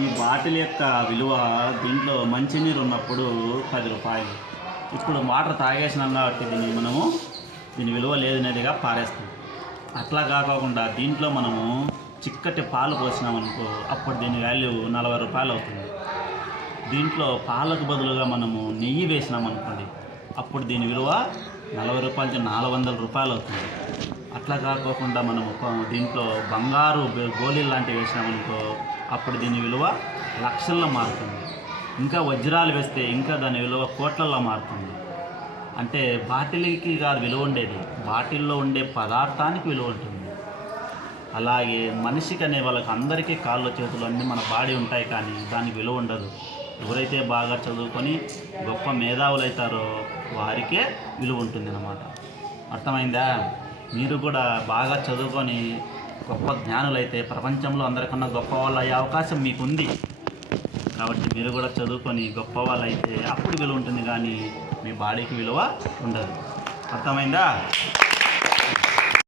ఈ బాటిల్ యొక్క విలువ దీంట్లో మంచినీరు ఉన్నప్పుడు 10 రూపాయలు. ఇప్పుడు వాటర్ తాగేసినాం కాబట్టి దీని విలువ లేదనేదిగా పారేస్తాం. అట్లా కాకుండా దీంట్లో మనము చిక్కటి పాలు పోసినామనుకో అప్పుడు దీని వాల్యూ 40 రూపాయలు అవుతుంది. దీంట్లో పాలకు బదులుగా మనము నెయ్యి వేసినామనుకోండి అప్పుడు దీని విలువ 40 రూపాయలకి 400 రూపాయలు అవుతుంది. అట్లా కాకోకుండా మనము దీంట్లో బంగారు గోళీలు లాంటివి వేసినామనుకో అప్పుడు దీని విలువ లక్షల్లో మారుతుంది. ఇంకా వజ్రాలు వేస్తే ఇంకా దాని విలువ కోట్లల్లో మారుతుంది. అంటే బాటిల్కి కాదు విలువ ఉండేది, బాటిల్లో ఉండే పదార్థానికి విలువ ఉంటుంది. అలాగే మనిషికి అనే వాళ్ళకి అందరికీ కాళ్ళు చేతులు అన్నీ మన బాడీ ఉంటాయి, కానీ దానికి విలువ ఉండదు. ఎవరైతే బాగా చదువుకొని గొప్ప మేధావులు అవుతారో వారికే విలువ ఉంటుంది అన్నమాట. అర్థమైందా? మీరు కూడా బాగా చదువుకొని గొప్ప జ్ఞానులైతే ప్రపంచంలో అందరికన్నా గొప్ప వాళ్ళు అయ్యే అవకాశం మీకుంది. కాబట్టి మీరు కూడా చదువుకొని గొప్ప వాళ్ళు అయితే అప్పుడు విలువ ఉంటుంది, కానీ మీ బాడీకి విలువ ఉండదు. అర్థమైందా?